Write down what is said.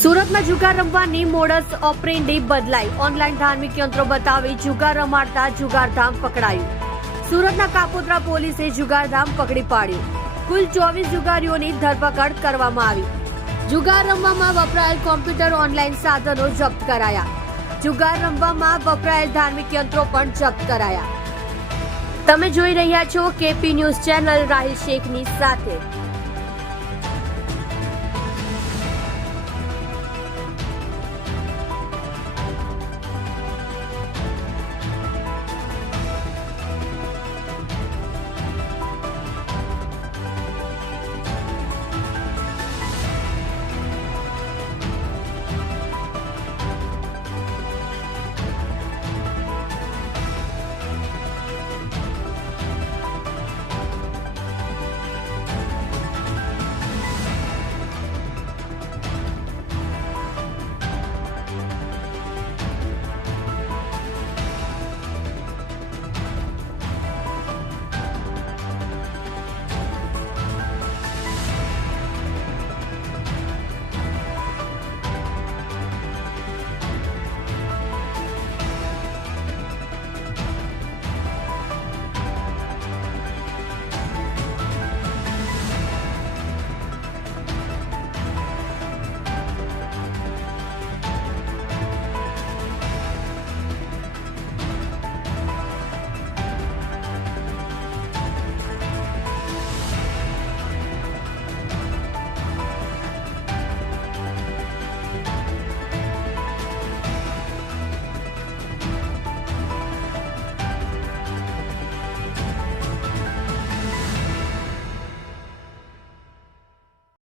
સુરતમાં જુગાર રમવાની મોડસ ઓપરેન્ડી બદલાઈ. ઓનલાઈન ધાર્મિક યંત્રો બતાવી જુગાર રમાડતા જુગારધામ પકડાયું. સુરતના કાપોદ્રા પોલીસે જુગારધામ પકડી પાડ્યું. કુલ 24 જુગારીઓની ધરપકડ કરવામાં આવી. જુગાર રમવામાં વપરાયેલ કોમ્પ્યુટર, ઓનલાઈન સાધનો જપ્ત કરાયા. જુગાર રમવામાં વપરાયેલ ધાર્મિક યંત્રો પણ જપ્ત કરાયા. તમે જોઈ રહ્યા છો કેપી ન્યૂઝ ચેનલ રાહિલ શેખની સાથે.